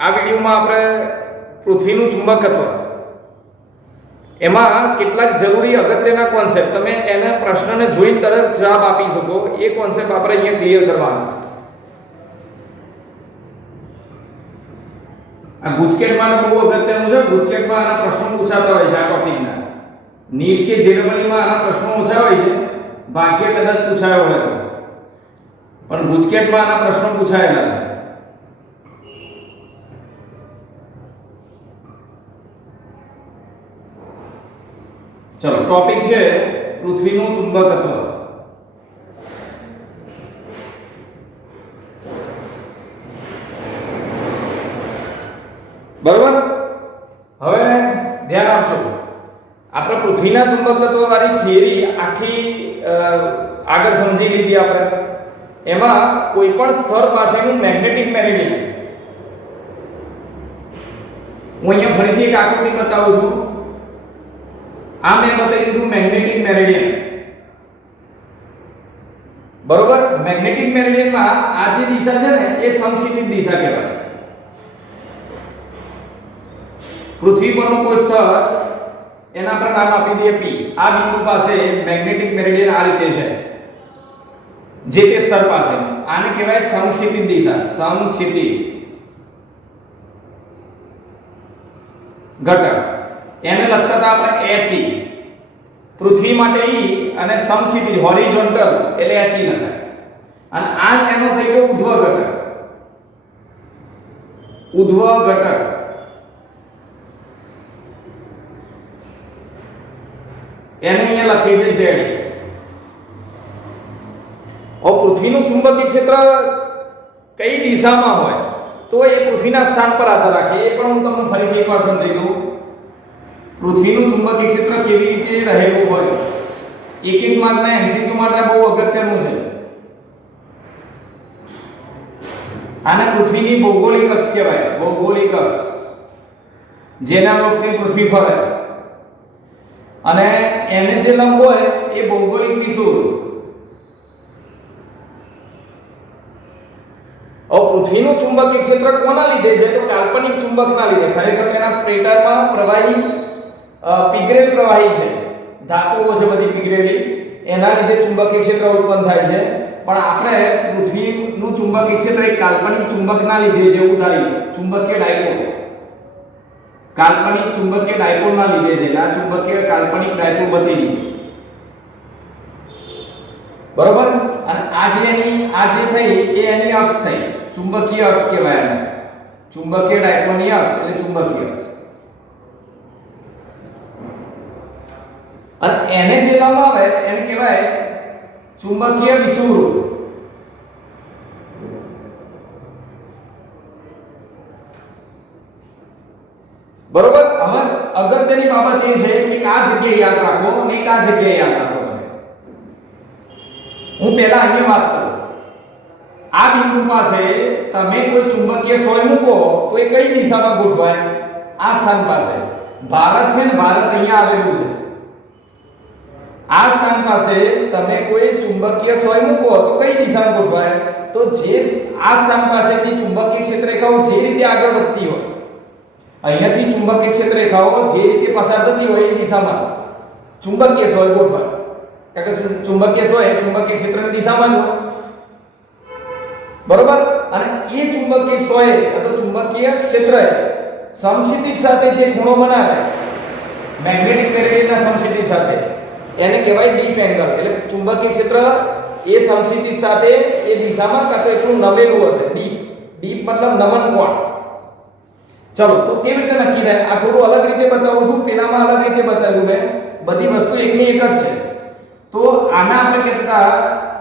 આ વિડીયોમાં આપણે પૃથ્વીનું ચુંબકત્વ એમાં કેટલાક જરૂરી અગત્યના કોન્સેપ્ટ તમે એના પ્રશ્નને જોઈને તરત જવાબ આપી શકો એ કોન્સેપ્ટ આપણે અહીંયા ક્લિયર કરવાના. આ ગુજકેટમાં બહુ અગત્યનું છે. ગુજકેટમાં આના પ્રશ્નો પૂછાતા હોય છે આ ટોપિકના. નીટ કે જેડબલઈમાં આના પ્રશ્નો ઓછા હોય છે, ભાગ્ય કદાચ પૂછાયો હોય તો, પણ ગુજકેટમાં આના પ્રશ્નો પૂછાયેલા છે. ચલો, ટોપિક છે પૃથ્વીનું ચુંબકત્વ. બરોબર, હવે ધ્યાન આપજો. આપણે પૃથ્વીના ચુંબકત્વ વાળી થિયરી આખી આગળ સમજી લીધી આપણે. એમાં કોઈ પણ સ્તર પાસેનું મેગ્નેટિક મેરિડિયન, હું અહીંયા ફરીથી એક આકૃતિ બતાવું છું. આ મેં બતાવી દીધું મેગ્નેટિક મેરિડિયન. બરોબર, મેગ્નેટિક મેરિડિયનમાં આ જે દિશા છે ને એ સમક્ષિતિજ દિશા કહેવાય. પૃથ્વી પરનું કોઈ સ્તર એના પર નામ આપી દઈએ P. આ બિંદુ પાસે મેગ્નેટિક મેરિડિયન આ રીતે છે, જે તે સ્તર પાસે. આને કહેવાય સમક્ષિતિજ દિશા, સમક્ષિતિજ ઘટક. એને લખતા હતા આપણે HE. પૃથ્વી માટે E અને સમક્ષિતિજ હોરિઝોન્ટલ એટલે HE લખાય. અને આ એનો થઈ ગયો ઉધ્વ ઘટક. ઉધ્વ ઘટક એને અહીંયા લખીએ છે Z. પૃથ્વીનું ચુંબકીય ક્ષેત્ર કઈ દિશામાં હોય તો એ પૃથ્વીના સ્થાન પર આધાર રાખે. એ પણ હું તમને ફરીથી એકવાર સમજાવી દઉં. પૃથ્વીનું ચુંબકીય ક્ષેત્ર કેવી રીતે રહેલું હોય, એક એક માર્કના MCQ માટે બહુ અગત્યનું છે. આને પૃથ્વીની ભૌગોલિક અક્ષ કહેવાય, ભૌગોલિક અક્ષ, જેના અક્ષે પૃથ્વી ફરે અને એને જે લંબ હોય એ ભૌગોલિક વિષુવવૃત્ત. પૃથ્વીનું ચુંબકીય ક્ષેત્ર કોના લીધે છે તો કાલ્પનિક ચુંબકના લીધે. ખરેખર એના પેટાળમાં પ્રવાહી પીગળેલ પ્રવાહી છે, ધાતુઓ છે બધી પીગળેલી, એના લીધે ચુંબકીય ક્ષેત્ર ઉત્પન્ન થાય છે. પણ આપણે પૃથ્વીનું ચુંબકીય ક્ષેત્ર એક કાલ્પનિક ચુંબકના લીધે છે એવું ધારીએ. ચુંબકીય ડાયપોલ, કાલ્પનિક ચુંબકીય ડાયપોલના લીધે છે. આ ચુંબકીય કાલ્પનિક ડાયપોલ બતાવી દીધું. બરોબર, અને આ જે થઈ એ એની અક્ષ થઈ, ચુંબકીય અક્ષ કહેવાય એને. ચુંબકીય ડાયપોલની અક્ષ એટલે ચુંબકીય અક્ષ. અને એને જે લંબ આવે એને કહેવાય ચુંબકીય વિષુવવૃત્ત. બરોબર, હવે અગત્યની બાબત એ છે કે આ જગ્યાએ યાદ રાખો અને એક આ જગ્યાએ યાદ રાખો. તમે હું પહેલા અહીંયા વાત કરું. આ બિંદુ પાસે તમે કોઈ ચુંબકીય સોય મૂકો તો એ કઈ દિશામાં ગોઠવાય? આ સ્થાન પાસે. ભારત છે ને, ભારત અહીંયા આવેલું છે. આ સ્થાન પાસે તમે કોઈ ચુંબકીય સોય મૂકો તો કઈ દિશામાં ગોઠવાય? તો જે આ સ્થાન પાસેથી ચુંબકીય ક્ષેત્ર રેખાઓ જે રીતે આગળ વધતી હોય, અહીંયાથી ચુંબકીય ક્ષેત્ર રેખાઓ જે રીતે પસાર થતી હોય એ દિશામાં ચુંબકીય સોય ગોઠવાય. કારણ કે ચુંબકીય સોય ચુંબકીય ક્ષેત્રની દિશામાં જ હોય. બરોબર, અને એ ચુંબકીય સોય અથવા ચુંબકીય ક્ષેત્રએ સમક્ષિતિજ સાથે જે ખૂણો બનાવે મેગ્નેટિક મેરિડિયનના સમક્ષિતિજ સાથે, એને કહેવાય ડીપ એંગલ. એટલે ચુંબકીય ક્ષેત્ર એ સમક્ષિતિજ સાથે એ દિશામાં કાં તો એટલું નમેલું હશે. ડીપ, ડીપ મતલબ નમન કોણ. ચલો, તો કેવી રીતે નક્કી થાય? આ થોડું અલગ રીતે બતાવું છું, પેલામાં અલગ રીતે બતાવ્યું મેં. બધી વસ્તુ એકની એક જ છે. તો આના આપણે કહેતા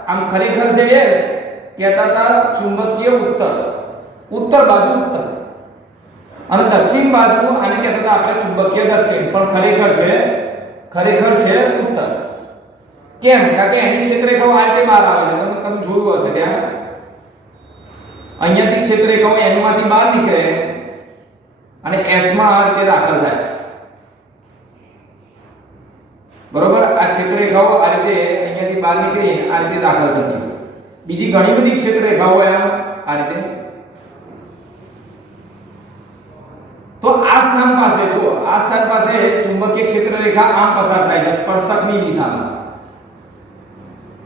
આમ ખરેખર છે S, કહેતા હતા ચુંબકીય ઉત્તર, ઉત્તર બાજુ ઉત્તર, અને દક્ષિણ બાજુ આને કહેતા હતા આપણે ચુંબકીય દક્ષિણ, પણ ખરેખર છે ઉત્તર. કેમ? કારણ કે એની ક્ષેત્રરેખાઓ આ રીતે બહાર આવે છે. તમે જોયું હશે ત્યાં અહીંયાથી ક્ષેત્રરેખાઓ N માંથી બહાર નીકળે અને S માં આ રીતે દાખલ થાય. બરોબર, આ ક્ષેત્રરેખાઓ આ રીતે અહીંયાથી બહાર નીકળી આ રીતે દાખલ થતી. બીજી ઘણી બધી ક્ષેત્રરેખાઓ એમ આ રીતે તો આ સ્થાન પાસે જો આ સ્થાન પાસે ચુંબકીય ક્ષેત્ર રેખા આમ પસાર થાય છે સ્પર્શકની દિશામાં,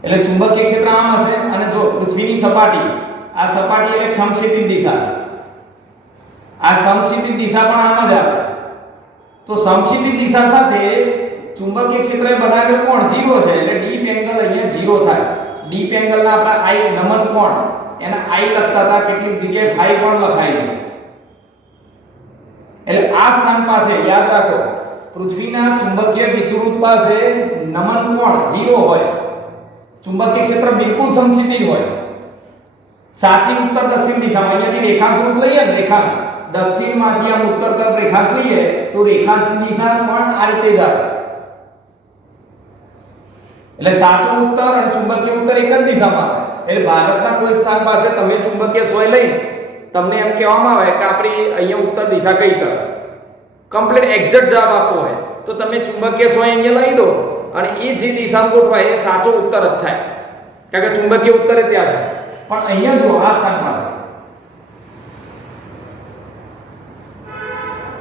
એટલે ચુંબકીય ક્ષેત્ર આમ હશે અને જો પૃથ્વીની સપાટી, આ સપાટી એટલે સમક્ષિતિજ દિશા, આ સમક્ષિતિજ દિશા પણ આમ જ આવે, તો સમક્ષિતિજ દિશા સાથે ચુંબકીય ક્ષેત્રએ બનાવેલ કોણ 0 છે, એટલે ડીપ એંગલ અહીંયા 0 થાય. ડીપ એંગલના આપણા આઈ નમન કોણ એના આઈ લખતા હતા, કેટલીક જગ્યાએ ફાઈ પણ લખાય છે. એટલે આ સ્થાન પાસે યાદ રાખો, પૃથ્વીના ચુંબકીય વિષુવવૃત્ત પાસે નમન કોણ 0 હોય, ચુંબકીય ક્ષેત્ર બિલકુલ સમક્ષિતિજ હોય. સાચી ઉત્તર દક્ષિણ દિશામાં અહીંયાથી રેખાંશ રૂપ લઈએ ને, રેખાંશ દક્ષિણમાંથી આમ ઉત્તર તરફ રેખાંશ લઈએ તો રેખાંશની દિશા પણ આ રીતે જ આવે. એટલે સાચો ઉત્તર અને ચુંબકીય ઉત્તર એક જ દિશામાં આવે. એટલે ભારતના કોઈ સ્થાન પાસે તમે ચુંબકીય સોય લઈને તમને એમ કહેવામાં આવે કે આપણી અહીંયા ઉત્તર દિશા કઈ તરફ, કમ્પ્લીટ એક્ઝેક્ટ જવાબ આપવો હોય તો તમે ચુંબકીય સોય અહીંયા લઈ દો અને એ જે દિશામાં ગોઠવાય એ સાચો ઉત્તર જ થાય, કારણ કે ચુંબકીય ઉત્તર ત્યાં છે. પણ અહીંયા જો આ સ્થાન પાસે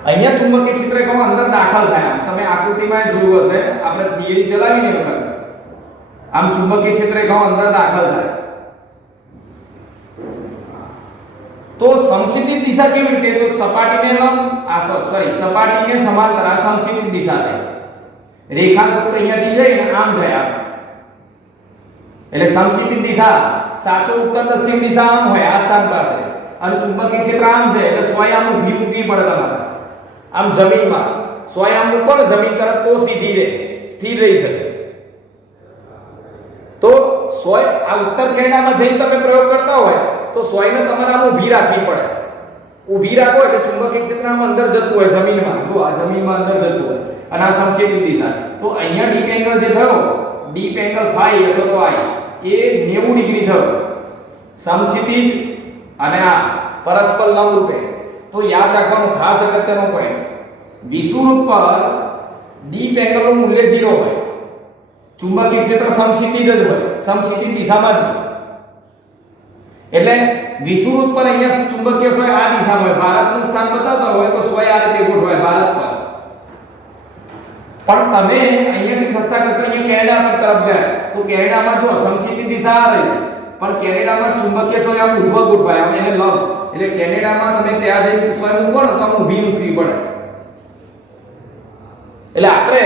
અહીંયા ચુંબકીય ક્ષેત્ર કહો અંદર દાખલ થાય, તમે આકૃતિમાં જોયું હશે, આપણે થિયરી ચલાવીને વખત આમ ચુંબકીય ક્ષેત્ર કહો અંદર દાખલ થાય. તો સમક્ષિતિજ દિશા કેવી રીતે, તો સપાટીને લંબ સપાટીને સમાંતર આ સમક્ષિતિજ દિશા થાય. રેખાંશ તો અહીંયાથી જઈને આમ જાય આમ, એટલે સમક્ષિતિજ દિશા સાચો ઉત્તર દક્ષિણ દિશા આમ હોય આ સ્થાન પાસે, અને ચુંબકીય ક્ષેત્ર આમ છે એટલે સોય આમ ઊભી મૂકવી પડે તમારે, આમ જમીનમાં સોય આમ મૂકો ને જમીન તરફ તો સીધી રહે, સ્થિર રહી શકે. તો સોય આ ઉત્તર કેન્દ્રમાં જઈને તમે પ્રયોગ કરતા હોય તો સોયને તમારે આમ ઊભી રાખવી પડે. ઊભી રાખો એટલે ચુંબકીય ક્ષેત્ર આમ અંદર જતું હોય જમીનમાં, જો આ જમીનમાં અંદર જતું હોય અને આ સમક્ષિતિજ દિશા. તો અહીંયા ડીપ એંગલ જે થયો, ડીપ એંગલ ફાઈ અથવા તો આઈ એ 90 ડિગ્રી થયો સમક્ષિતિજ અને આ પરસ્પર લંબ રૂપે. તો યાદ રાખવાનું ખાસ અગત્યનો પોઈન્ટ, વિષુવવૃત્ત પર ડીપ એંગલનું મૂલ્ય 0 હોય, ચુંબકીય ક્ષેત્ર સમક્ષિતિજ જ હોય, સમક્ષિતિજ દિશામાં જ હોય. એટલે વિષુવવૃત્ત પર અહીંયા ચુંબકીય સોય આ દિશામાં હોય, ભારતનું સ્થાન બતાવતા હોય તો સોય આ રીતે ગોઠવાય ભારત પર. પણ તમે અહીંયાથી ખસતા ખસતા અહીંયા કેનેડા તરફ ગયા તો કેનેડામાં જો સમક્ષિતિજ દિશા આ રહી, પણ કેનેડામાં ચુંબકીય સોય આમ ઉધ્વ ગોઠવાય, આમ એને લંબ. એટલે કેનેડામાં તમે ત્યાં જઈને સોય મૂકો ને તો આમ ઊભી મૂકવી પડે. એટલે આપણે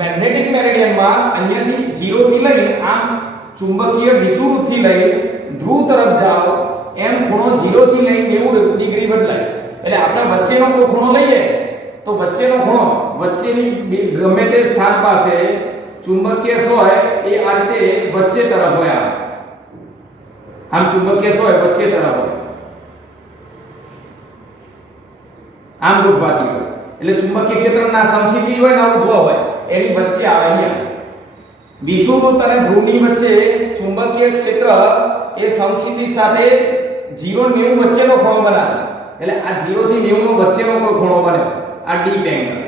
મેગ્નેટિક મેરિડિયનમાં અહીંયાથી 0 થી લઈને આમ ચુંબકીય વિષુવવૃત્ત થી લઈને ધ્રુવ તરફ જાઓ એમ ખૂણો 0 થી લઈને 90 ડિગ્રી બદલાય. એટલે આપણે વચ્ચેનો કોઈ ખૂણો લઈએ તો વચ્ચેનો ખૂણો, વચ્ચેની ગમે તે સ્થાન પાસે ચુંબકીય સોય એ આ રીતે વચ્ચે તરફ હોય, આમ ચુંબકીય સોય વચ્ચે તરફ હોય, આમ ગોઠવાતી હોય. એટલે ચુંબકીય ક્ષેત્રના સમક્ષિતિજ હોય ને ઉધ્વ હોય એની વચ્ચે આવે. અહીંયા વિષુવવૃત્ત અને ધ્રુવની વચ્ચે ચુંબકીય ક્ષેત્ર એ સમક્ષિતિજ સાથે 0 90 વચ્ચેનો ખૂણો બનાવે. એટલે આ 0 થી 90 નો વચ્ચેનો કોઈ ખૂણો બને, આ ડીપ એંગલ.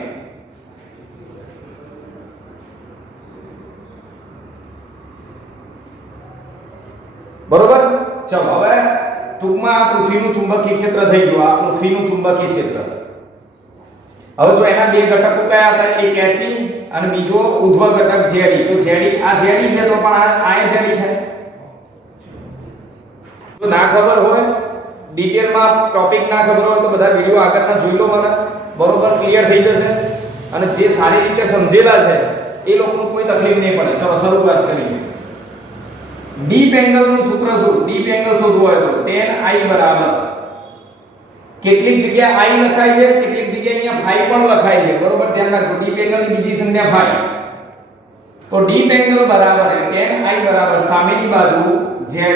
બરોબર. ચલો હવે ટૂંકમાં આ પૃથ્વીનું ચુંબકીય ક્ષેત્ર થઈ ગયું, આ પૃથ્વીનું ચુંબકીય ક્ષેત્ર. હવે જો એના બે ઘટકો કયા હતા, એક એચઈ અને બીજો ઉધ્વ ઘટક જેડી. તો જેડી આ જેડી છે તો પણ આ જેડી થાય. જો ના ખબર હોય, ડિટેલમાં ટોપિક ના ખબર હોય તો બધા વિડિયો આગળના જોઈ લો, મને બરોબર ક્લિયર થઈ જશે. અને જે સારી રીતે સમજેલા છે એ લોકોને કોઈ તકલીફ નહીં પડે. ચલો શરૂઆત કરીએ. ડીપ એંગલનું સૂત્ર શું? ડીપ એંગલ શોધવું હોય તો tan i બરાબર, કેટલીક જગ્યાએ i લખાય છે, કેટલીક જગ્યાએ અહીંયા phi પણ લખાય છે. બરોબર, ધ્યાન રાખજો. ડીપ એંગલની બીજી સંજ્ઞા phi. તો ડીપ એંગલ બરાબર tan i બરાબર સામેની બાજુ ZE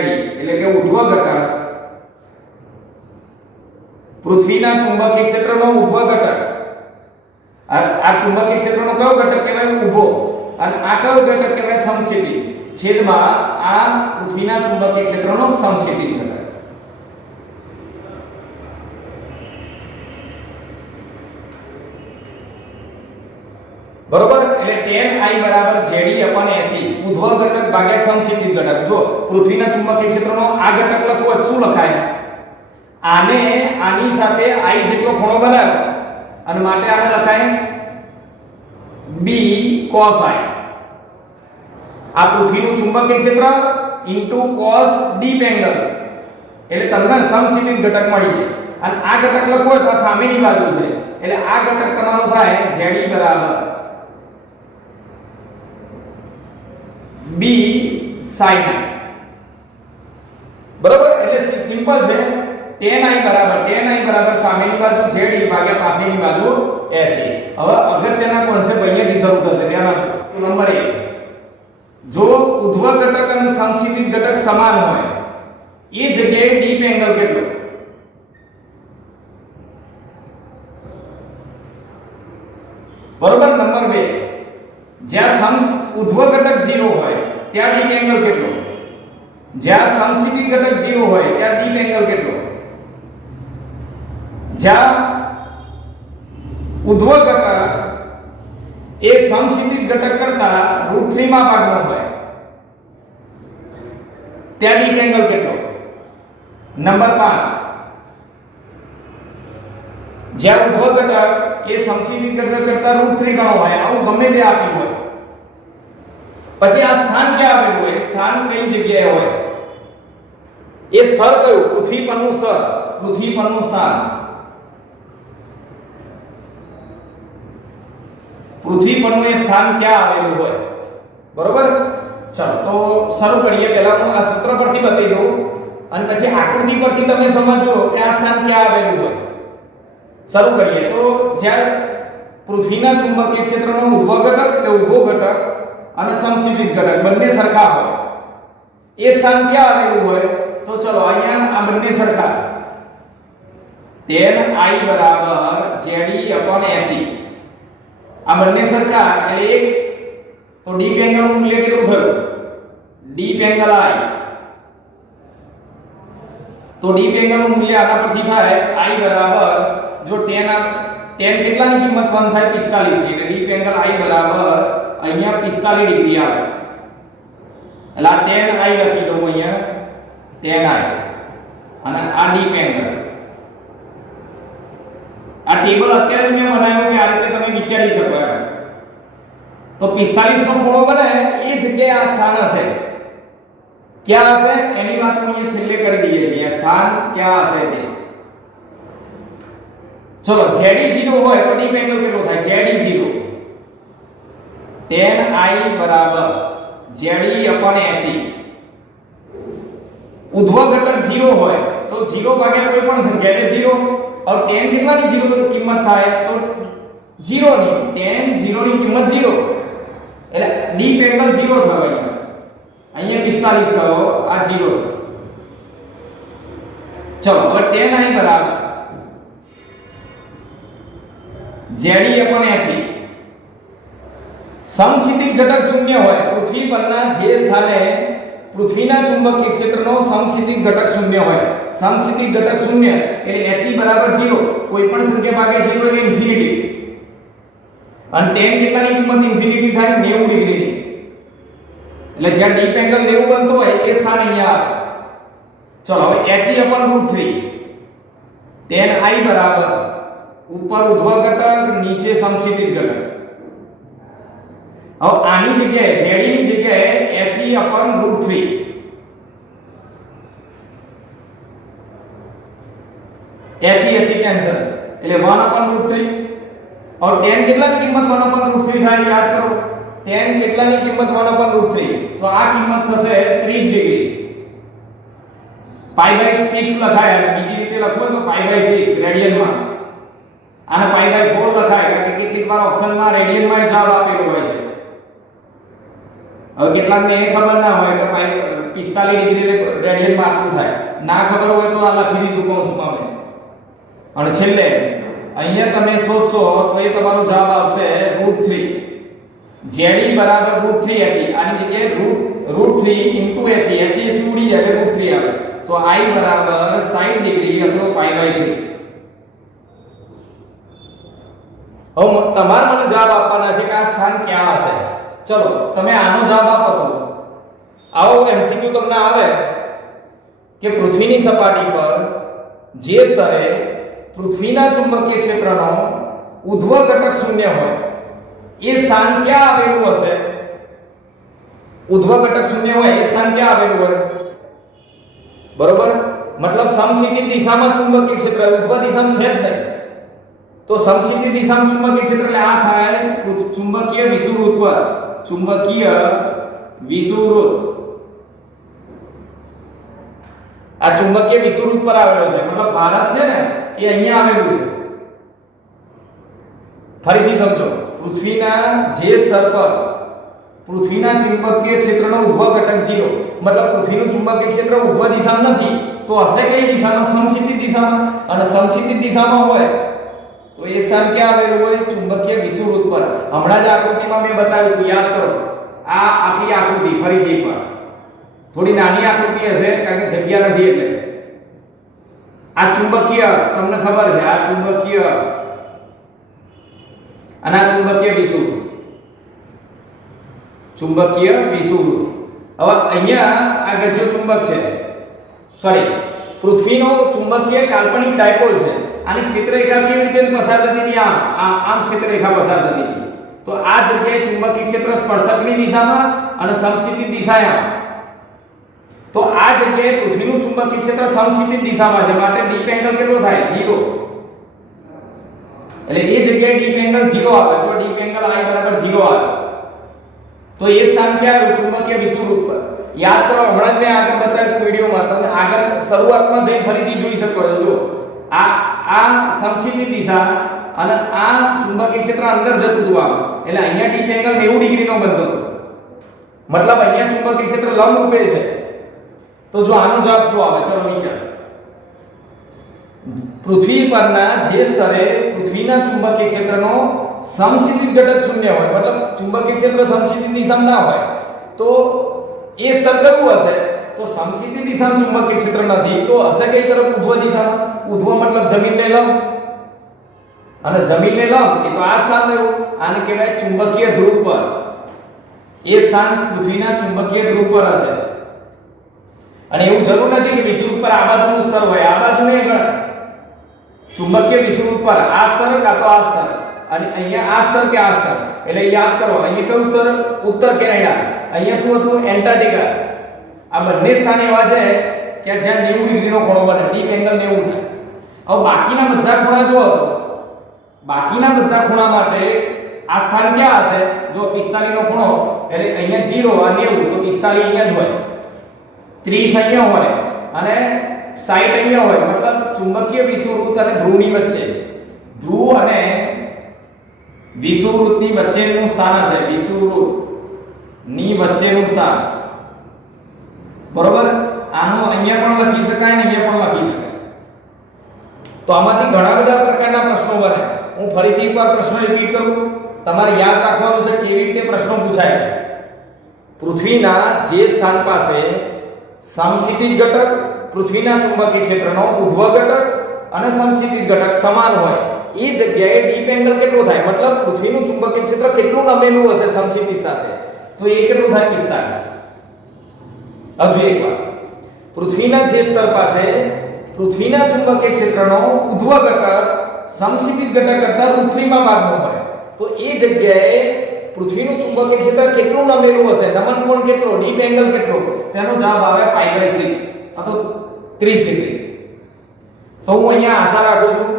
એટલે કે ઉધ્વ ઘટક, પૃથ્વીના ચુંબકીય ક્ષેત્રનો ઉધ્વ ઘટક. આ ચુંબકીય ક્ષેત્રનો કયો ઘટક કહેવાય? ઊભો. અને આ કયો ઘટક કહેવાય? સમક્ષિતિજ. છેદમાં આ પૃથ્વીના ચુંબકીય ક્ષેત્રનો સમક્ષિતિજ ઘટક. બરોબર. એટલે tan i બરાબર ZE upon HE, ઉધ્વ ઘટક ભાગ્યા સમક્ષિતિજ ઘટક. જો પૃથ્વીના ચુંબકીય ક્ષેત્રનો આ ઘટક લખવો હોય શું લખાય? આને આની સાથે i જેટલો ખૂણો બનાવ્યો અને માટે આને લખાય b cos i. આ પૃથ્વીનું ચુંબકીય ક્ષેત્ર ઇન્ટુ cos deep angle એટલે તમને સમક્ષિતિજ ઘટક મળી જાય. અને આ ઘટક લખો તો આ સામેની બાજુ છે એટલે આ ઘટક તમારો થાય ZE બરાબર b sin i. બરાબર, એટલે સિમ્પલ છે. tan i બરાબર સામેની બાજુ ZE ભાગ્યા પાછળની બાજુ HE. હવે અગત્યના કોન્સેપ્ટ અહીંયાથી શરૂ થશે, ધ્યાન આપજો. નંબર 1, જો ઉધ્વ ઘટક અને સમક્ષિતિજ ઘટક સમાન હોય એ જગ્યાએ ડીપ એંગલ કેટલો? બરોબર. નંબર 2, જ્યાં ઉધ્વ ઘટક 0 હોય ત્યાં ડીપ એંગલ કેટલો? જ્યાં સમક્ષિતિજ ઘટક 0 હોય ત્યાં ડીપ એંગલ કેટલો? જ્યાં ઉધ્વ ઘટક એ સમક્ષિતિજ ઘટક કરતા √3 માં ભાગનો હોય ત્યાં ડીપ એંગલ કેટલો? નંબર 5, જ્યાં ઉધ્વ ઘટક એ સમક્ષિતિજ ઘટક કરતા √3 ગણો હોય, આવું ગમે તે આપ્યું હોય, પછી આ સ્થાન ક્યાં આવેલું હોય? સ્થાન કઈ જગ્યાએ હોય? એ સ્થળ કયું? પૃથ્વી પરનું સ્થળ, પૃથ્વી પરનું સ્થાન. પૃથ્વી પરનું એ સ્થાન ક્યાં આવેલું હોય? બરોબર. ચલો તો શરૂ કરીએ. પહેલા હું આ સૂત્ર પરથી બતાવી દઉં અને પછી આકૃતિ પરથી તમે સમજો કે આ સ્થાન ક્યાં આવેલું હોય. શરૂ કરીએ. તો જ્યારે પૃથ્વીના ચુંબકીય ક્ષેત્રનો ઉધ્વ ઘટક એટલે ઊભો ઘટક અને સમક્ષિતિજ ઘટક બંને સરખા હોય એ સ્થાન ક્યાં આવેલું હોય? તો ચલો અહીંયા આ બંને સરખા. tan i બરાબર ZE upon HE. આ બંને સરખા એટલે એક તો ડીપ એંગલ નું મૂલ્ય કેટલું થયું? Deep angle i. તો ડીપ એંગલ નું મૂલ્ય આના પરથી થાય i બરાબર, જો tan કેટલાની કિંમત 1 થાય 45 ની, એટલે ડીપ એંગલ i બરાબર અહીંયા 45 ડિગ્રી આવે. એટલે આ tan i લખી દઉં અહીંયા, tan i અને આ ડીપ એંગલ. આ ટેબલ અત્યારે મેં બનાવ્યું કે આ રીતે તમે વિચારી શકો એમ. તો 45 નો ખૂણો બને એ જગ્યાએ આ સ્થાન હશે. ક્યાં હશે એની વાત હું અહીંયા છેલ્લે કરી દઈએ છીએ. આ સ્થાન ક્યાં હશે તે. ચલો ZE 0 હોય તો ડીપ એંગલ કેટલો થાય? ZE 0 tan i બરાબર ZE upon HE. ઉધ્વ ઘટક 0 હોય તો 0 ભાગ્યા કોઈ પણ સંખ્યા એટલે 0. और tan કેટલાની 0 કિંમત થાય? તો 0 ની. tan 0 ની કિંમત 0 એટલે ડીપ એંગલ 0 થયો. અહીંયા 45 થયો, આ 0 થયો. ચલો હવે tan i બરાબર ZE upon HE. સમક્ષિતિજ ઘટક 0 હોય, પૃથ્વી પરના જે સ્થાને પૃથ્વીના ચુંબકીય ક્ષેત્રનો સમક્ષિતિજ ઘટક 0 હોય, સમક્ષિતિજ ઘટક 0 એટલે HE બરાબર 0, કોઈ પણ સંખ્યા ભાગ્યા 0 એટલે ઇન્ફિનિટી. અને tan કેટલાની કિંમત ઇન્ફિનિટી થાય? 90 ડિગ્રીની. એટલે જ્યાં ડીપ એંગલ 90 બનતો હોય એ સ્થાન અહીંયા આવે. ચલો હવે HE upon √3 tan i બરાબર ઉપર ઉધ્વ ઘટક નીચે સમક્ષિતિજ ઘટક. હવે આની જગ્યાએ ZE ની જગ્યાએ HE upon √3 HE કેન્સલ એટલે 1 upon √3. और tan કેટલાની કિંમત 1 upon √3 થાય? યાદ કરો tan કેટલાની કિંમત 1 upon √3, તો આ કિંમત થશે 30 ડિગ્રી. π/6 લખાય અને બીજી રીતે લખો તો π/6 રેડિયનમાં. આને π/4 લખાય કારણ કે કેટલીકવાર ઓપ્શનમાં રેડિયનમાં જવાબ આપેલો હોય છે. હવે કેટલાકને એ ખબર ના હોય કે 45 ડિગ્રી રેડિયનમાં આટલું થાય, ના ખબર હોય તો આ લખી દીધું કૌંસમાં મેં. અને છેલ્લે અહીંયા તમે શોધશો તો એ તમારો જવાબ આવશે √3. ZE બરાબર √3 HE. આની જગ્યાએ √3 * HE. HE ઉડી જાય √3 આવે. તો i બરાબર 60 ડિગ્રી અથવા π/3. હવે તમારે મને જવાબ આપવાના છે કે આ સ્થાન ક્યાં હશે. ચલો તમે આનો જવાબ આપો તો આવો MCQ તમને આવે કે પૃથ્વીની સપાટી પર જે સ્તરે પૃથ્વીના ચુંબકીય ક્ષેત્રનો ઉધ્વ ઘટક શૂન્ય હોય એ સ્થાન ક્યાં આવેલું હશે? ઉધ્વ ઘટક શૂન્ય હોય એ સ્થાન ક્યાં આવેલું હોય? બરોબર, મતલબ સમક્ષિતિજ દિશામાં ચુંબકીય ક્ષેત્ર ઉધ્વ દિશામાં છે જ નહીં. તો સમક્ષિતિજ દિશામાં ચુંબકીય ક્ષેત્ર એટલે આ થાય ચુંબકીય વિષુવવૃત્ત પર. ચુંબકીય વિષુવવૃત્ત આ ચુંબકીય વિષુવવૃત્ત પર આવેલો છે. મતલબ ભારત છે ને એ અહીંયા આવેલું છે. ફરીથી સમજો, પૃથ્વીના જે સ્તર પર પૃથ્વીના ચુંબકીય ક્ષેત્રનો ઉધ્વ ઘટક 0, મતલબ પૃથ્વીનું ચુંબકીય ક્ષેત્ર ઉધ્વ દિશામાં નથી તો હશે કઈ દિશામાં? સમક્ષિતિજ દિશામાં. અને સમક્ષિતિજ દિશામાં હોય તો એ સ્થાન ક્યાં આવેલું હોય? ચુંબકીય વિષુવવૃત્ત પર. હમણાં જ આકૃતિમાં મેં બતાવ્યું હતું, યાદ કરો. આ આપણી આકૃતિ ફરીથી એકવાર. થોડી નાની આકૃતિ હશે કારણ કે જગ્યા નથી એટલે. આ ચુંબકીય અક્ષ તમને ખબર છે, આ ચુંબકીય અક્ષ અને આ ચુંબકીય વિષુવવૃત્ત. ચુંબકીય વિષુવવૃત્ત. હવે અહીંયા આ ગજ્યો ચુંબક છે, સોરી પૃથ્વીનો ચુંબકીય કાલ્પનિક ડાયપોલ છે. આની ક્ષેત્રરેખા કેવી રીતે પસાર થતી હતી? આમ ક્ષેત્રરેખા પસાર થતી હતી. તો આ જગ્યાએ ચુંબકીય ક્ષેત્ર સ્પર્શકની દિશામાં અને સમક્ષિતિજ દિશામાં. તો આ જગ્યાએ પૃથ્વીનું ચુંબકીય ક્ષેત્ર સમક્ષિતિજ દિશામાં છે માટે ડીપ એંગલ કેટલો થાય? 0. એટલે એ જગ્યાએ ડીપ એંગલ 0 આવે. જો ડીપ એંગલ I બરાબર 0 આવે તો એ સ્થાન ક્યાં? ચુંબકીય વિષુવવૃત્ત પર. યાદ કરો, હમણાં જ મેં આગળ બતાવ્યું વિડિયોમાં, તમે આગળ શરૂઆતમાં જઈને ફરીથી જોઈ શકો છો. જો આ સમક્ષિતિજ દિશા અને આ ચુંબકીય ક્ષેત્ર અંદર જતું હતું આમ. એટલે અહીંયા ડીપ એંગલ 90 ડિગ્રીનો બનતો હતો. મતલબ અહીંયા ચુંબકીય ક્ષેત્ર લંબ રૂપે છે. તો જો આનો જવાબ શું આવે? ચલો વિચાર. પૃથ્વી પરના જે સ્તરે પૃથ્વીના ચુંબકીય ક્ષેત્રનો સમક્ષિતિજ ઘટક શૂન્ય હોય, મતલબ ચુંબકીય ક્ષેત્ર સમક્ષિતિજ દિશામાં ના હોય તો એ સ્તર કેવું હશે? તો સમક્ષિતિજ દિશામાં ચુંબકીય ક્ષેત્ર નથી તો હશે કઈ તરફ? ઉધ્વ દિશામાં. ઉધ્વ મતલબ જમીનને લંબ, અને જમીનને લંબ એ તો આ સ્થાન રહ્યું. આને કહેવાય ચુંબકીય ધ્રુવ પર. એ સ્થાન પૃથ્વીના ચુંબકીય ધ્રુવ પર હશે. અને એવું જરૂર નથી કે વિષુવવૃત્ત પર આ બાજુનું સ્તર હોય, આ બાજુ નહીં ગણાય. ચુંબકીય વિષુવવૃત્ત પર આ સ્તર કાં તો આ સ્તર, અને અહીંયા આ સ્તર કે આ સ્તર. એટલે યાદ કરો, અહીંયા કયું સ્તર? ઉત્તર કેનેડા. અહીંયા શું હતું? એન્ટાર્કટિકા. આ બંને સ્થાન એવા છે કે જ્યાં 90 ડિગ્રીનો ખૂણો બને, ડીપ એંગલ 90 થાય. હવે બાકીના બધા ખૂણા જો હતો, બાકીના બધા ખૂણા માટે આ સ્થાન ક્યાં હશે? જો 45 નો ખૂણો એટલે અહીંયા 0 આ 90 તો 45 અહીંયા જ હોય, 30 અહીંયા હોય અને 60 અહીંયા હોય. મતલબ ચુંબકીય વિષુવવૃત્ત અને ધ્રુવની વચ્ચે, ધ્રુવ અને વિષુવવૃત્તની વચ્ચેનું સ્થાન હશે. વિષુવવૃત્તની વચ્ચેનું સ્થાન. બરોબર, આનું અહીંયા પણ લખી શકાય ને અહીંયા પણ લખી શકાય. તો આમાંથી ઘણા બધા પ્રકારના પ્રશ્નો બને. હું ફરીથી એકવાર પ્રશ્ન રિપીટ કરું, તમારે યાદ રાખવાનું છે કેવી રીતે પ્રશ્નો પૂછાય છે. પૃથ્વીના જે સ્થાન પાસે સમક્ષિતિજ ઘટક, પૃથ્વીના ચુંબકીય ક્ષેત્રનો ઉધ્વ ઘટક અને સમક્ષિતિજ ઘટક સમાન હોય એ જગ્યાએ ડીપ એંગલ કેટલો થાય? મતલબ પૃથ્વીનું ચુંબકીય ક્ષેત્ર કેટલું નમેલું હશે સમક્ષિતિજ સાથે? તો એ કેટલું થાય? 45. હજુ એકવાર, પૃથ્વીના જે સ્તર પાસે પૃથ્વીના ચુંબકીય ક્ષેત્રનો ઉધ્વ ઘટક સમક્ષિતિજ ઘટક કરતાં √3 ભાગનો હોય તો એ જગ્યાએ પૃથ્વીનું ચુંબકીય ક્ષેત્ર કેટલું નમેલું હશે? નમન કોણ કેટલો? ડીપ એંગલ કેટલો? તેનો જવાબ આવે π/6 અથવા 30 ડિગ્રી. તો હું અહીંયા આશા રાખું છું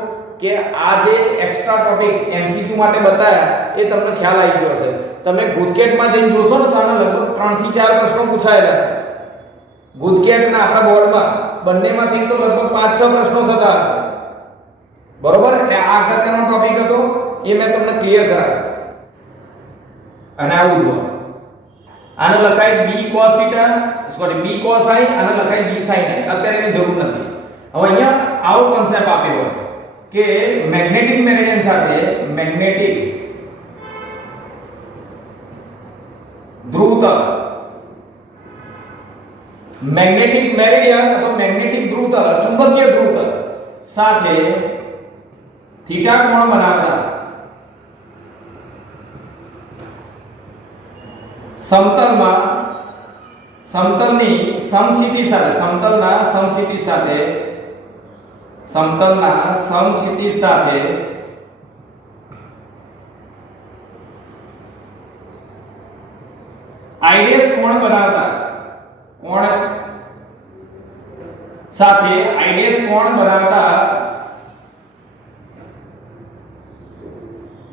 કે આ જે એક્સ્ટ્રા ટોપિક એમસીક્યુ માટે બતાયા એ તમને ખ્યાલ આવી ગયો હશે. તમે ગુજકેટમાં જઈને જોશો ને તો આના લગભગ 3 થી 4 પ્રશ્નો પૂછાયેલા છે. ગુજકેટના આપણા બોર્ડમાં બંનેમાંથી તો લગભગ 5-6 પ્રશ્નો થતા હશે. બરોબર, એટલે આ અગત્યનો ટોપિક હતો એ મેં તમને ક્લિયર કરાવ્યો. અને આવું જો આને લખાય b cos θ, sorry b cos i, આને લખાય b sin i. અત્યારે એની જરૂર નથી. હવે અહીંયા આવો કોન્સેપ્ટ આપ્યો હોય કે મેગ્નેટિક મેરિડિયન સાથે મેગ્નેટિક ધ્રુવતલ, મેગ્નેટિક મેરિડિયન અથવા મેગ્નેટિક ધ્રુવતલ, ચુંબકીય ધ્રુવતલ સાથે થીટા કોણ બનાવતા સમતલમાં સમતલની સમક્ષિતિજ સાથે, સમતલના સમક્ષિતિજ સાથે આઈડેસ કોણ બનાવતા કોણ સાથે આઈડેસ કોણ બનાવતા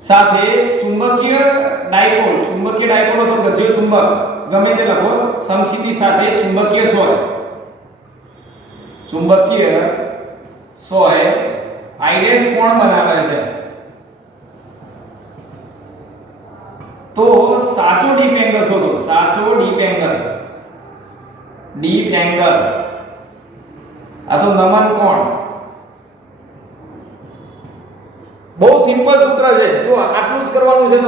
સાથે ચુંબકીય ડાયપોલ અથવા ગજ્યો ચુંબક ગમે તે લખો સમક્ષિતિ સાથે ચુંબકીય સોય આઈડેસ કોણ બનાવે છે તો સાચો ડીપ એંગલ શોધો સાચો ડીપ એંગલ આ તો નમન કોણ બહુ સિમ્પલ સૂત્ર છે જો આટલું જ કરવાનું છે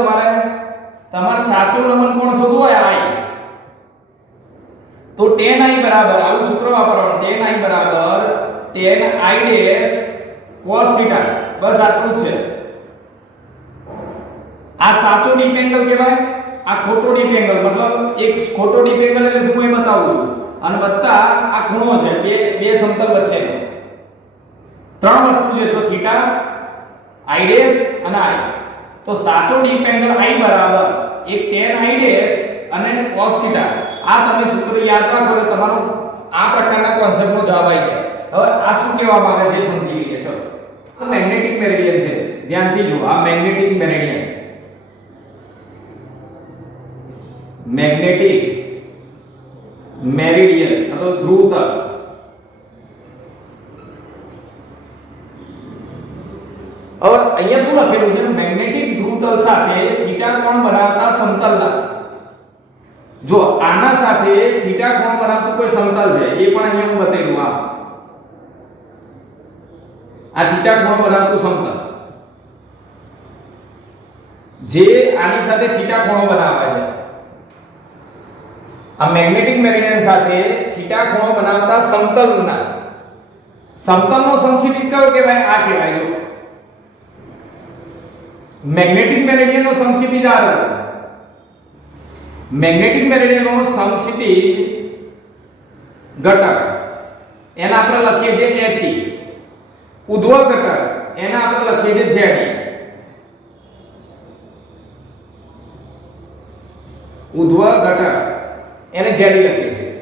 તમારે સાચું નમન કોણ શોધવું હોય I તો tan I બરાબર આવું સૂત્ર વાપરવાનું tan I બરાબર tan I dash cos theta બસ આટલું જ છે આ સાચો ડીપ એંગલ કહેવાય આ ખોટો ડીપ એંગલ મતલબ એક ખોટો ડીપ એંગલ એટલે શું હું બતાવું છું અને વત્તા આ ખૂણો છે બે સમતલ વચ્ચેનો ત્રણ વસ્તુ છે તો થીટા I ડેશ અને I તો સાચો ડીપ એંગલ I બરાબર એક tan I ડેશ અને cos થીટા આ તમે સૂત્ર યાદ રાખો એટલે તમારો આ પ્રકારના કોન્સેપ્ટનો જવાબ આવી જાય હવે આ શું કહેવા માંગે છે એ સમજી લઈએ ચલો આ મેગ્નેટિક મેરિડિયન છે ધ્યાનથી જુઓ આ મેગ્નેટિક મેરિડિયન અથવા ધ્રુવ તલ હવે અહીંયા શું લખેલું છે મેગ્નેટિક ધ્રુવ તલ સાથે થીટા કોણ બનાવતા સમતલના જો આના સાથે થીટા કોણ બનાવતું કોઈ સમતલ છે એ પણ અહીંયા હું બતાવી દઉં આ થીટા કોણ બનાવતું સમતલ જે આની સાથે થીટા કોણ બનાવે છે આ મેગ્નેટિક મેરિડિયન સાથે થીટા કોણ બનાવતા સમતલનો સમક્ષિતિજ કયો કહેવાય આ કહેવાય જો મેગ્નેટિક મેરિડિયન નો સમક્ષિતિજ આ રહ્યો મેગ્નેટિક મેરિડિયન નો સમક્ષિતિજ ઘટક એને આપણે લખીએ છીએ HE ઉધ્વ ઘટક એને આપણે લખીએ છીએ ZE ઉધ્વ ઘટક એને ZE લખીએ છીએ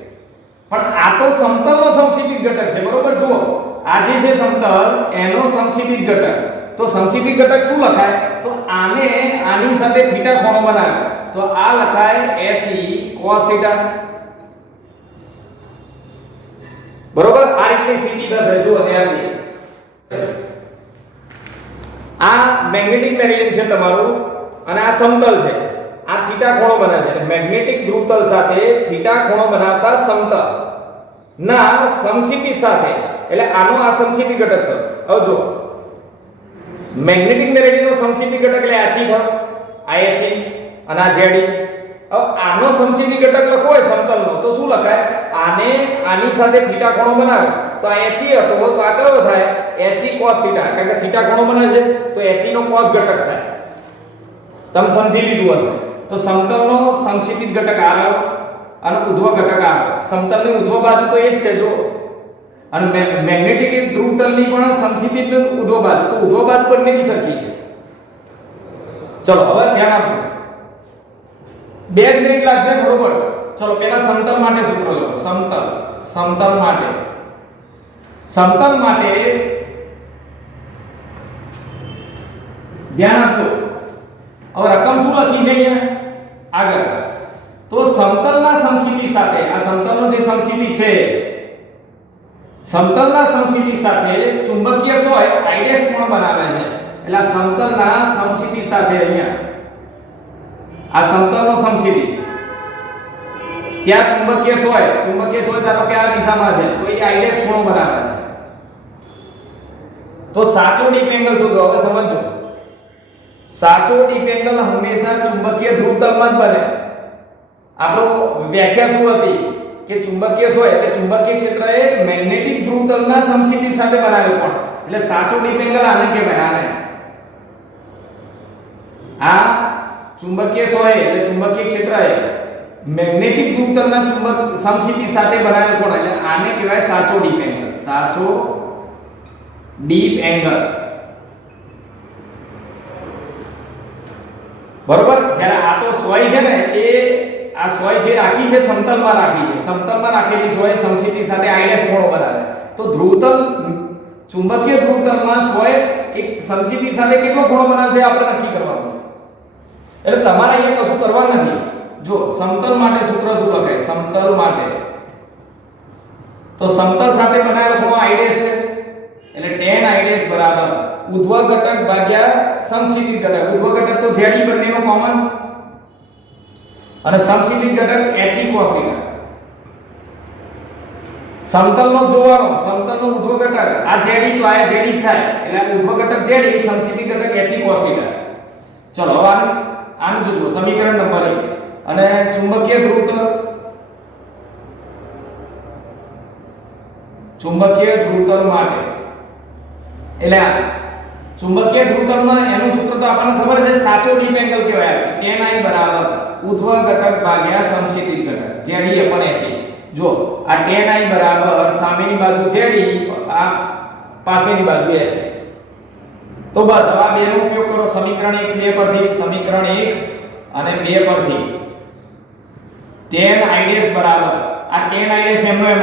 પણ આ તો સમતલનો સમક્ષિતિજ ઘટક છે બરોબર જુઓ આ જે છે સમતલ એનો સમક્ષિતિજ ઘટક તો સમક્ષિતિજ ઘટક શું લખાય તો આને આની સાથે થીટા કોણ બનાવે તો આ લખાય HE cos થીટા બરોબર આ રીતની સ્થિતિ થશે જો ધ્યાનથી આ મેગ્નેટિક મેરિડિયન છે તમારું અને આ સમતલ છે આ થીટા કોણ બને છે મેગ્નેટિક ધ્રુવતલ સાથે થીટા કોણ બનાવતા સમતલ ના સમક્ષિતિજ સાથે એટલે આનો આ સમક્ષિતિજ ઘટક થયો હવે જો મેગ્નેટિક મેરિડિયન નો સમક્ષિતિજ ઘટક એટલે HE થયો આ HE અને આ ZE હવે આનો સમક્ષિતિજ ઘટક લખવો હોય સમતલનો તો શું લખાય આને આની સાથે થીટા કોણ બનાવે તો આ HE હતો તો આ કયો થાય HE cos થીટા કારણ કે થીટા કોણ બને છે તો HE નો cos ઘટક થાય તમે સમજી લીધું હશે તો સમતલનો સમક્ષિતિજ ઘટક આ રહ્યો અને ઉધ્વ ઘટક આ રહ્યો સમતલની ઉધ્વ બાજુ તો એ જ છે જો અને મેગ્નેટિક ધ્રુવતલની પણ સમક્ષિતિજ ઉધ્વ બાજુ તો ઉધ્વ બાજુ બંનેની સરખી છે ચલો હવે ધ્યાન આપજો 2 મિનિટ લાગશે બરોબર ચલો પહેલા સમતલ માટે સૂત્ર લો સમતલ માટે ધ્યાન આપજો હવે રકમ શું લખી છે અહીંયા આગળ તો સમતલના સમક્ષિતિજ સાથે આ સમતલનો જે સમક્ષિતિજ છે સમતલના સમક્ષિતિજ સાથે ચુંબકીય સોય આઈડેસ કોણ બનાવે છે એટલે આ સમતલના સમક્ષિતિજ સાથે અહીંયા આ સમતલનો સમક્ષિતિજ ત્યાં ચુંબકીય સોય ધારો કે આ દિશામાં છે તો એ આઈડેસ કોણ બનાવે છે તો સાચો ડીપ એંગલ શોધો હવે સમજો સાચો ડીપ એંગલ હંમેશા ચુંબકીય ધ્રુવતલમાં જ બને આપણો વ્યાખ્યા શું હતી કે ચુંબકીય સોય એટલે ચુંબકીય ક્ષેત્ર એ મેગ્નેટિક ધ્રુવતલના સમક્ષિતિજ સાથે બનાવેલું પણ એટલે સાચો ડીપ એંગલ આને કહેવાય આને આ ચુંબકીય સોય એટલે ચુંબકીય ક્ષેત્ર એ મેગ્નેટિક ધ્રુવતલના ચુંબક સમક્ષિતિજ સાથે બનાવેલું પણ એટલે આને કહેવાય સાચો ડીપ એંગલ બરોબર જ્યારે આ તો સોય છે ને એ આ સોય જે રાખી છે સમતલમાં રાખી છે, સમતલમાં રાખેલી સોય સમક્ષિતિજ સાથે I' ખૂણો બનાવે. તો ધ્રુવતલ ચુંબકીય ધ્રુવતલમાં સોય એક સમક્ષિતિજ સાથે કેટલો ખૂણો બનાવશે આપણે નક્કી કરવાનું. એટલે તમારે અહીંયા કશું કરવાનું નથી. જો સમતલ માટે સૂત્ર શું લખાય? સમતલ માટે તો સમતલ સાથે બનાવેલો ખૂણો I' છે એટલે tan I' બરાબર ઉધ્વ ઘટક ભાગ્યા સમક્ષિતિજ ઘટક. ઉધ્વ ઘટક તો ZE બંનેનો કોમન અને સમક્ષિતિજ ઘટક HE cos θ. સમતલનો જોવાનો, સમતલનો ઉધ્વ ઘટક આ ZE તો આ ZE થાય એટલે ઉધ્વ ઘટક ZE, સમક્ષિતિજ ઘટક HE cos θ. ચલો હવે આનું જોજો સમીકરણ નંબર 1 અને ચુંબકીય ધ્રુવતલ માટે એટલે ચુંબકીય ધ્રુવતલમાં એનું સૂત્ર તો આપણને ખબર છે, સાચો ડીપ એંગલ કહેવાય. tan I બરાબર ઉધ્વ ઘટક ભાગ્યા સમક્ષિતિજ ઘટક ZE upon HE. જો આ tan I બરાબર સામેની બાજુ ZE, આ પાસેની બાજુ HE. તો બસ હવે આ બેનો ઉપયોગ કરો સમીકરણ 1 2 પરથી, સમીકરણ 1 અને 2 પરથી tan I' બરાબર આ tan I' એમનો એમ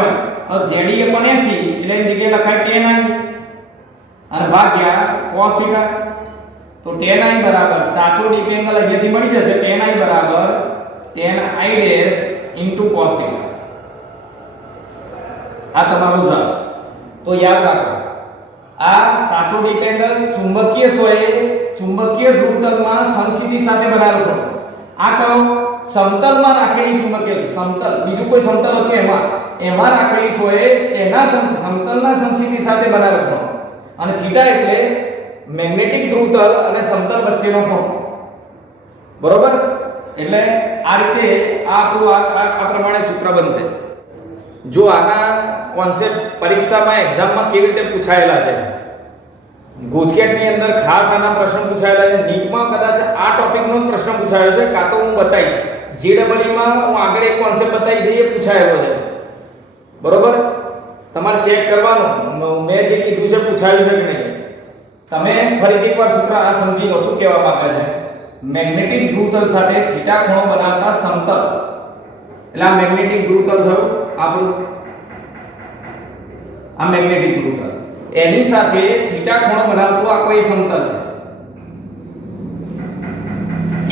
જ ZE upon HE એટલે એની જગ્યાએ લખાય tan I અને ભાગ્યા cos θ. તો tan I બરાબર સાચો ડીપ એંગલ અહીંયાથી મળી જશે. tan I બરાબર tan I' cos θ. આ તમારો જવાબ. તો યાદ રાખો આ સાચો ડીપ એંગલ ચુંબકીય સોયે ચુંબકીય ધ્રુવતલમાં સમક્ષિતિજ સાથે બનાવેલો ખૂણો. આ કયો? સમતલમાં રાખેલી ચુંબકીય છે. સમતલ બીજું કોઈ સમતલ હતું એમાં રાખેલી સોયે એના સમતલના સમક્ષિતિજ સાથે બનાવેલો ખૂણો. અને થીટા એટલે મેગ્નેટિક ધ્રુવતલ અને સમતલ વચ્ચેનો ખૂણો. બરોબર? એટલે આ રીતે આ પ્રમાણે સૂત્ર બનશે. જો આના કોન્સેપ્ટ પરીક્ષામાં એક્ઝામમાં કેવી રીતે પૂછાયેલા છે, ગુજકેટની અંદર ખાસ આના પ્રશ્ન પૂછાયેલા છે, નીટમાં કદાચ આ ટોપિકનો પ્રશ્ન પૂછાયો છે, કાં તો હું બતાવીશ JEE માં હું આગળ એક કોન્સેપ્ટ બતાવીશ એ પૂછાયેલો છે. બરોબર? તમારે ચેક કરવાનું મેં જે કીધું છે પૂછાયું છે કે નહીં. તમે ફરીથી એકવાર સૂત્ર આ સમજી લો શું કહેવા માંગે છે. મેગ્નેટિક ધ્રુવતલ સાથે થીટા ખૂણો બનાવતા સમતલ એટલે આ મેગ્નેટિક ધ્રુવતલ થયું આપણું, આ મેગ્નેટિક ધ્રુવતલ એની સાથે થીટા ખૂણો બનાવતું આ કોઈ સમતલ છે.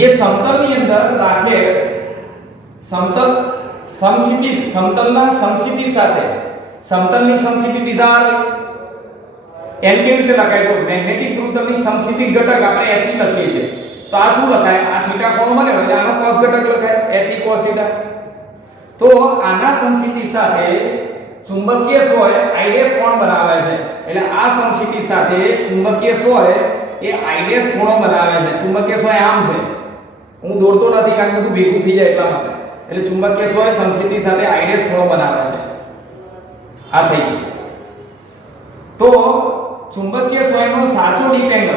એ સમતલની અંદર રાખે સમતલ સમક્ષિતિજ, સમતલના સમક્ષિતિજ સાથે સમતલની સમક્ષિતિજ દિશા એમ કેવી રીતે લખાય? જો મેગ્નેટિક ધ્રુવતલની સમક્ષિતિજ ઘટક આપણે HE લખીએ છીએ તો આ શું લખાય? આ થીટા ખૂણો બન્યો એટલે આનો cos ઘટક લખાય HE cos θ. તો આના સમક્ષિતિજ સાથે ચુંબકીય સોય I' કોણ બનાવે છે એટલે આ સમક્ષિતિજ સાથે ચુંબકીય સોય એ I' ખૂણો બનાવે છે. ચુંબકીય સોય આમ છે, હું દોરતો નથી કારણ કે બધું ભેગું થઈ જાય એટલા માટે. એટલે ચુંબકીય સોય સમક્ષિતિજ સાથે I' ખૂણો બનાવે છે. આ થઈ ગયું. તો ચુંબકીય સોયનો સાચો ડીપ એંગલ